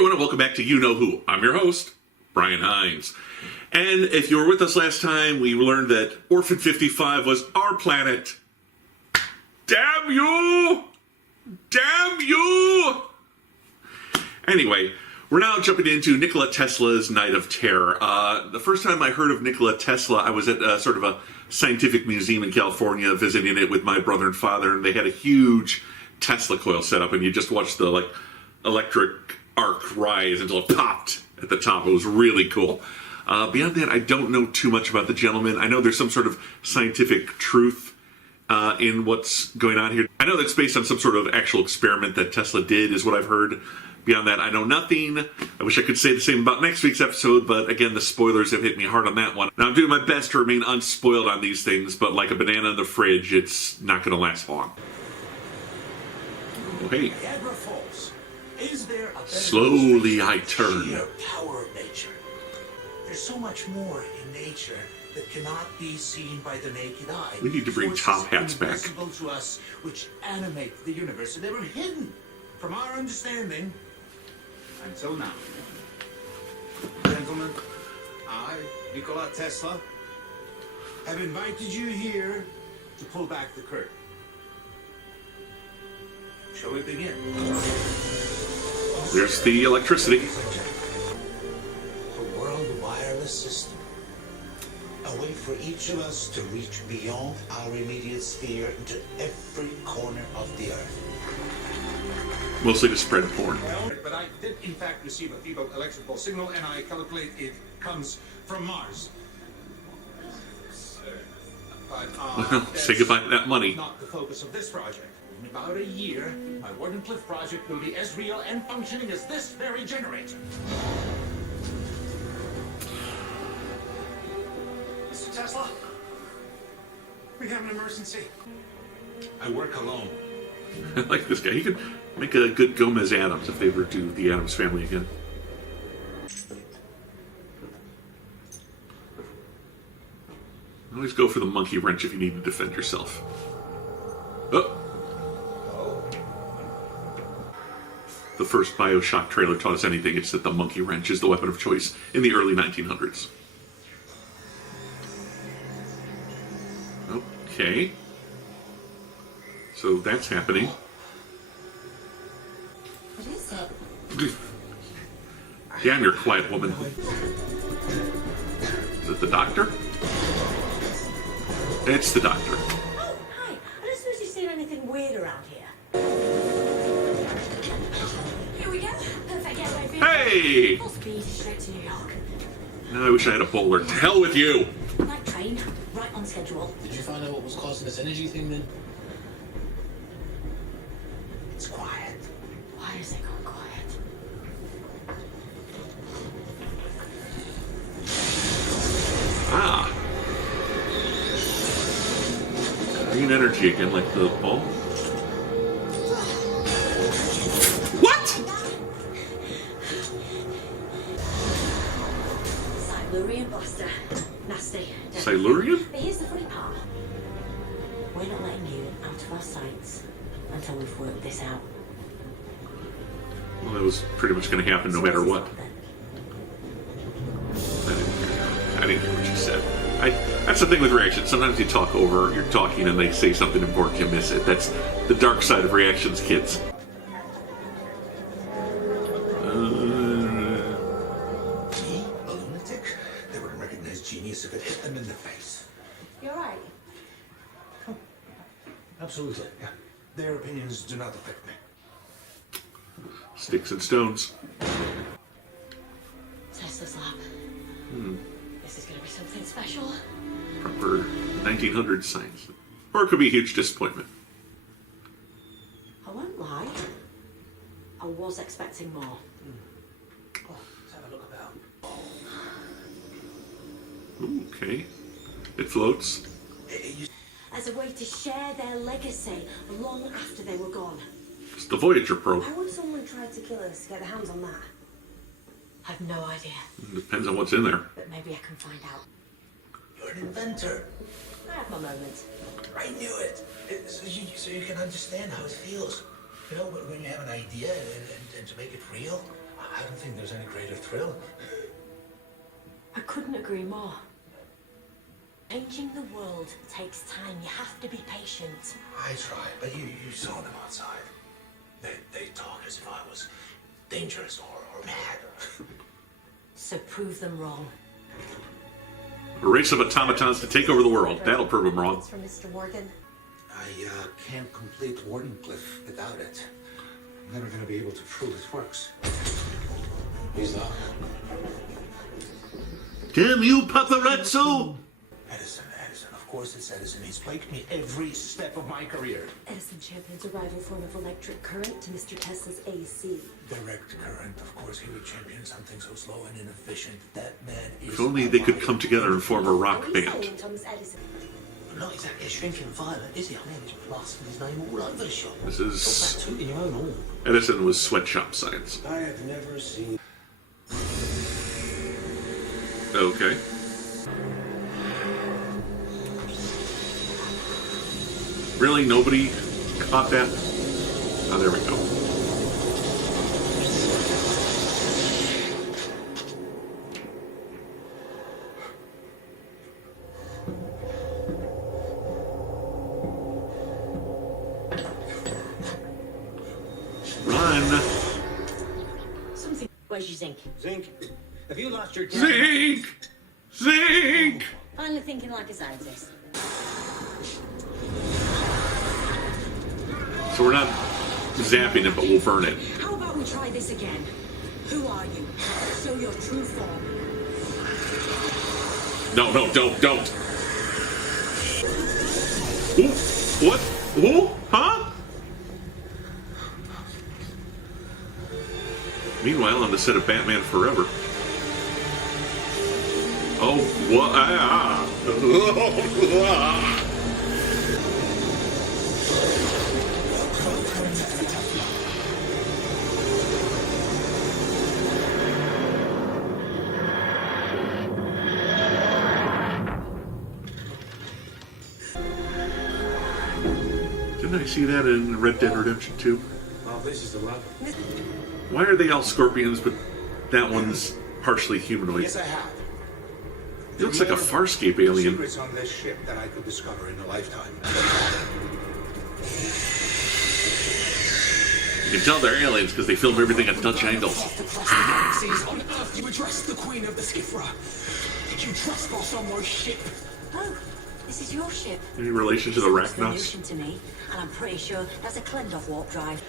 everyone, and welcome back to You Know Who. I'm your host, Brian Hines. And if you were with us last time, we learned that Orphan 55 was our planet. Damn you! Damn you! Anyway, we're now jumping into Nikola Tesla's Night of Terror. The first time I heard of Nikola Tesla, I was at sort of a scientific museum in California, visiting it with my brother and father, and they had a huge Tesla coil set up, and you just watched the electric arc rise until it popped at the top. It was really cool. Beyond that, I don't know too much about the gentleman. I know there's some sort of scientific truth in what's going on here. I know that's based on some sort of actual experiment that Tesla did, is what I've heard. Beyond that, I know nothing. I wish I could say the same about next week's episode, but again, the spoilers have hit me hard on that one. Now, I'm doing my best to remain unspoiled on these things, but like a banana in the fridge, it's not going to last long. Oh, hey. Is there a Slowly I turn. sheer power of nature? There's so much more in nature that cannot be seen by the naked eye. We need to bring Forces top hats back. invisible to us, which animate the universe, and they were hidden from our understanding until now. Gentlemen, I, Nikola Tesla, have invited you here to pull back the curtain. Shall we begin? There's the electricity. A world wireless system. A way for each of us to reach beyond our immediate sphere into every corner of the Earth. Mostly to spread porn. But I did in fact receive a feeble electrical signal, and I calculate it comes from Mars. But, Say goodbye to that money. Not the focus of this project. In about a year, my Warden Cliff project will be as real and functioning as this very generator. Mr. Tesla, we have an emergency. I work alone. I like this guy. He could make a good Gomez Adams if they ever do the Addams Family again. Always go for the monkey wrench if you need to defend yourself. Oh! The first BioShock trailer taught us anything, it's that the monkey wrench is the weapon of choice in the early 1900s. Okay. So that's happening. What is it? Damn, you're a quiet woman. Is it the doctor? It's the doctor. Oh, hi. I don't suppose you've seen anything weird around here. Here we go. Perfect getaway vehicle. Hey! Full speed straight to New York. Now I wish I had a bowler. To hell with you! Night train, right on schedule. Did you find out what was causing this energy thing then? It's quiet. Why is it gone quiet? Ah. Green energy again, like the ball. What? Silurian blaster. Nasty. Silurian? But here's the funny part. We're not letting you out of our sights until we've worked this out. Well, that was pretty much going to happen no matter what. I didn't hear what you said. That's the thing with reactions. Sometimes you talk over, you're talking and they say something important, you miss it. That's the dark side of reactions, kids. Me? A lunatic? They would recognize genius if it hit them in the face. You're right. Absolutely, yeah. Their opinions do not affect me. Sticks and stones. Tesla's lab. This is going to be something special. Proper 1900s science. Or it could be a huge disappointment. I won't lie. I was expecting more. Oh, let's have a look about. Ooh, okay. It floats. As a way to share their legacy long after they were gone. It's the Voyager probe. How would someone try to kill us to get their hands on that? I've no idea, Depends on what's in there. but maybe I can find out. You're an inventor. I have my moments. I knew it. So you can understand how it feels. You know, when you have an idea and to make it real, I don't think there's any greater thrill. I couldn't agree more. Changing the world takes time. You have to be patient. I tried, but you saw them outside. They talked as if I was dangerous or mad. So prove them wrong. A race of automatons to take over the world. That'll prove them wrong. It's from Mr. Morgan. I can't complete Wardenclyffe without it. I'm never going to be able to prove it works. He's not. Damn you, paparazzo! Edison, of course it's Edison. He's plagued me every step of my career. Edison champions a rival form of electric current to Mr. Tesla's AC. Direct current, of course, he would champion something so slow and inefficient. That man is... If only they could come together and form a rock What are you band. saying, Thomas Edison? Not exactly a shrinking violet, is he? I mean, there's plastered his name all over the shop. This is... Talk about tooting your own horn. Edison was sweatshop science. I have never seen... Okay. Really? Nobody caught that? Oh, there we go. Run! Something. Where's your zinc? Zink, have you lost your Zink! Zink! Finally thinking like a scientist. So we're not zapping it, but we'll burn it. How about we try this again? Who are you? Show your true form. No, don't. Ooh, what? Ooh, huh? Meanwhile, on the set of Batman Forever. Oh, what? Didn't I see that in Red Dead Redemption 2? Oh, this is the love. Why are they all scorpions, but that one's partially humanoid? Yes, I have. He looks like a Farscape alien. Secrets on this ship that I could discover in a lifetime. You can tell they're aliens because they film everything at Dutch angles. Across the galaxies, on Earth, you addressed the Queen of the Skifra. Did you trespass on my ship? Oh, this is your ship. Any relation to the Looks Rachnos? Venusian to me, and I'm pretty sure that's a Klendov warp drive.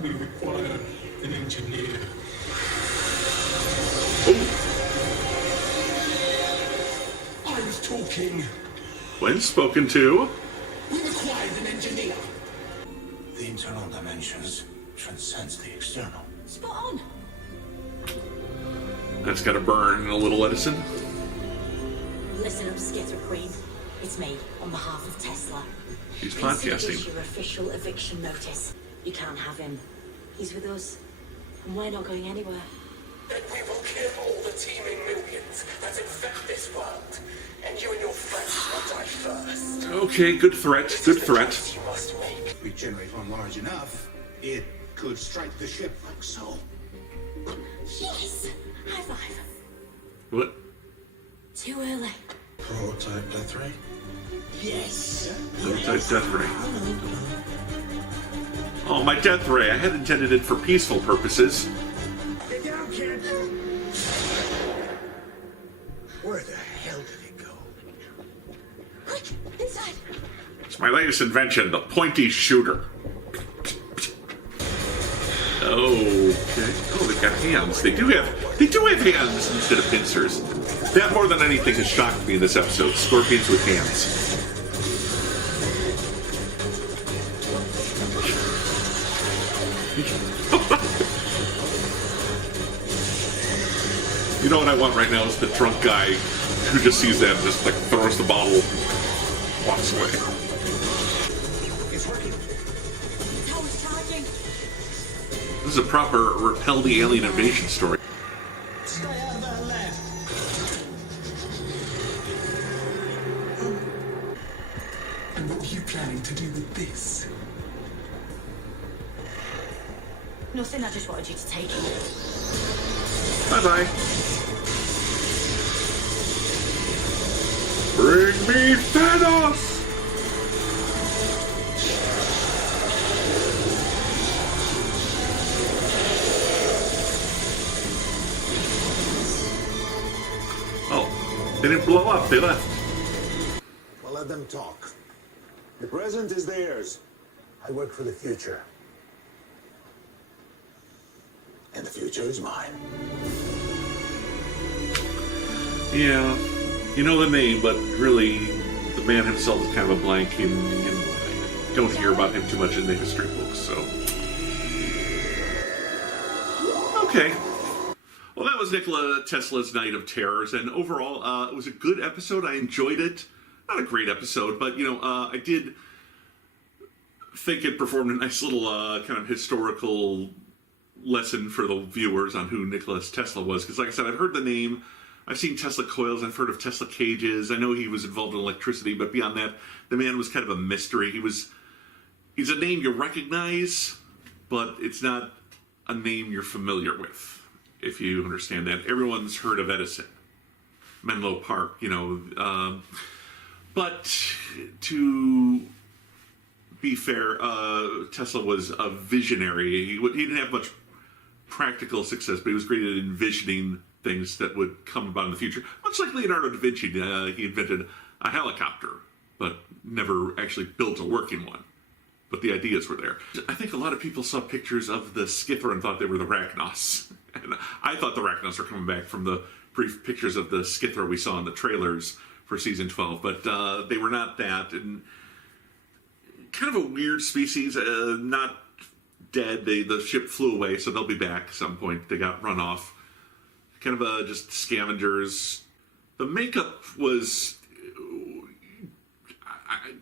We require an engineer. I was talking. When spoken to, We required an engineer. The internal dimensions transcends the external. Spot on. that's got to burn a little, Edison. Listen up, Skitter Queen. It's me, on behalf of Tesla. He's Consider this podcasting. your official eviction notice. You can't have him. He's with us, and we're not going anywhere. Then we will kill all the teeming millions that infect this world. And you and your friends will die first. Okay, good threat. Good threat. You must make. If we generate one large enough, it could strike the ship like so. Yes! High five. What? Too early. Prototype death ray? Yes. Prototype death ray. Oh, my death ray. I had intended it for peaceful purposes. Get down, kid. Where the hell did it go? Quick, inside. It's my latest invention, the pointy shooter. Okay. Oh, they've got hands. They do have hands instead of pincers. That more than anything has shocked me in this episode. Scorpions with hands. You know what I want right now is the drunk guy who just sees that and just like throws the bottle, walks away. It's working. Tower's charging. This is a proper repel the alien invasion story. Stay out of that lab. And what are you planning to do with this? Nothing, I just wanted you to take it. Bye-bye. Bring me Thanos! Oh, they didn't blow up. They left. Well, let them talk. The present is theirs. I work for the future. And the future is mine. Yeah, you know the name, but really, the man himself is kind of a blank, and I don't hear about him too much in the history books, so... Okay. Well, that was Nikola Tesla's Night of Terrors, and overall, it was a good episode. I enjoyed it. Not a great episode, but, I did think it performed a nice little kind of historical lesson for the viewers on who Nikola Tesla was. Because, like I said, I've heard the name. I've seen Tesla coils. I've heard of Tesla cages. I know he was involved in electricity, but beyond that, the man was kind of a mystery. He's a name you recognize, but it's not a name you're familiar with, if you understand that. Everyone's heard of Edison, Menlo Park, but to be fair, Tesla was a visionary. He didn't have much practical success, but he was great at envisioning things that would come about in the future. Much like Leonardo da Vinci, he invented a helicopter, but never actually built a working one. But the ideas were there. I think a lot of people saw pictures of the Skithra and thought they were the Rachnos. And I thought the Rachnos were coming back from the brief pictures of the Skithra we saw in the trailers for season 12, but they were not that. And kind of a weird species, not dead. The ship flew away, so they'll be back at some point. They got run off. Kind of just scavengers. The makeup was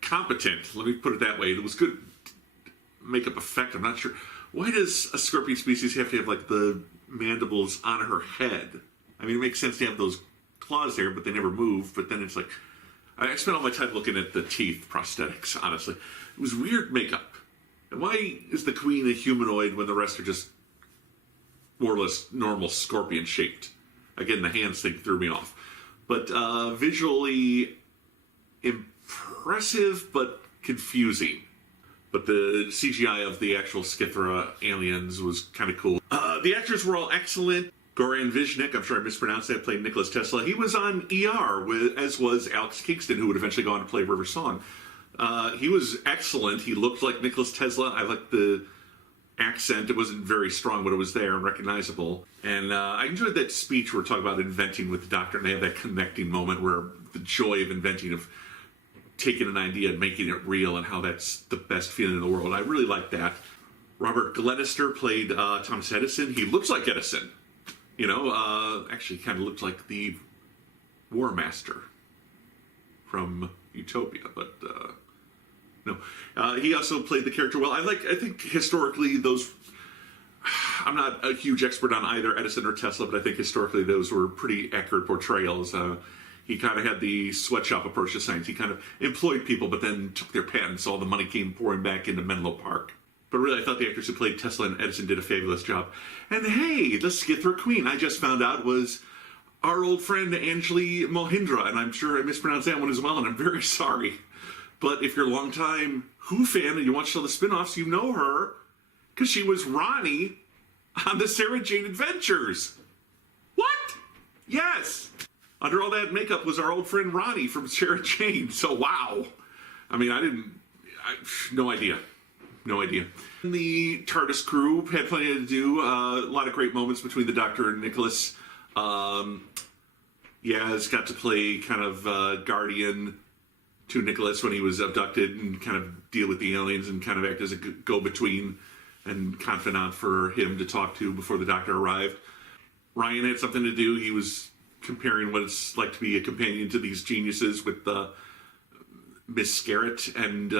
competent, let me put it that way. It was good makeup effect. I'm not sure. Why does a scorpion species have to have, like, the mandibles on her head? I mean, it makes sense to have those claws there, but they never move. But then it's like, I spent all my time looking at the teeth prosthetics, honestly. It was weird makeup. And why is the queen a humanoid when the rest are just more or less normal scorpion shaped? Again, the hands thing threw me off. But visually impressive, but confusing. But the CGI of the actual Skithra aliens was kind of cool. The actors were all excellent. Goran Viznik, I'm sure I mispronounced that, played Nicholas Tesla. He was on ER, as was Alex Kingston, who would eventually go on to play River Song. He was excellent. He looked like Nicholas Tesla. I liked the accent. It wasn't very strong, but it was there and recognizable. And I enjoyed that speech where we're talking about inventing with the doctor, and they have that connecting moment where the joy of inventing, of taking an idea and making it real, and how that's the best feeling in the world. I really liked that. Robert Glenister played Thomas Edison. He looks like Edison. Actually kind of looked like the War Master from Utopia, but no. He also played the character well. I think historically those, I'm not a huge expert on either Edison or Tesla, but I think historically those were pretty accurate portrayals. He kind of had the sweatshop approach to science. He kind of employed people, but then took their patents, so all the money came pouring back into Menlo Park. But really, I thought the actors who played Tesla and Edison did a fabulous job. And hey, the Skithra Queen, I just found out, was our old friend Anjali Mohindra, and I'm sure I mispronounced that one as well, and I'm very sorry. But if you're a longtime Who fan and you watch all the spin-offs, you know her, because she was Ronnie on the Sarah Jane Adventures. What? Yes! Under all that makeup was our old friend Ronnie from Sarah Jane, so wow. I mean, no idea. No idea. The TARDIS crew had plenty to do. A lot of great moments between the Doctor and Nicholas. Yaz got to play kind of guardian to Nicholas when he was abducted, and kind of deal with the aliens and kind of act as a go-between and confidant for him to talk to before the Doctor arrived. Ryan had something to do. He was comparing what it's like to be a companion to these geniuses with Miss Scarrett and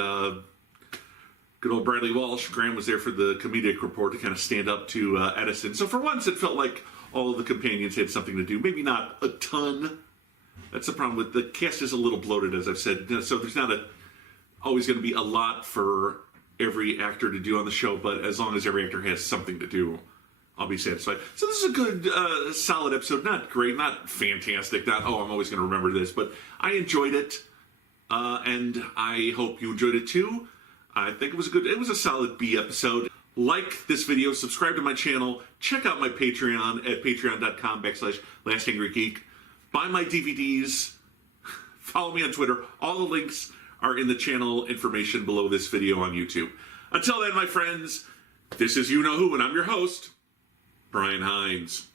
good old Bradley Walsh. Graham was there for the comedic report to kind of stand up to Edison. So for once, it felt like all of the companions had something to do. Maybe not a ton. That's the problem with the cast is a little bloated, as I've said. So there's not always going to be a lot for every actor to do on the show, but as long as every actor has something to do, I'll be satisfied. So this is a good, solid episode. Not great, not fantastic, not, oh, I'm always going to remember this, but I enjoyed it. And I hope you enjoyed it too. I think it was a solid B episode. Like this video, subscribe to my channel, check out my Patreon at patreon.com/LastAngryGeek. Buy my DVDs, follow me on Twitter. All the links are in the channel information below this video on YouTube. Until then, my friends, this is You Know Who, and I'm your host, Brian Hines.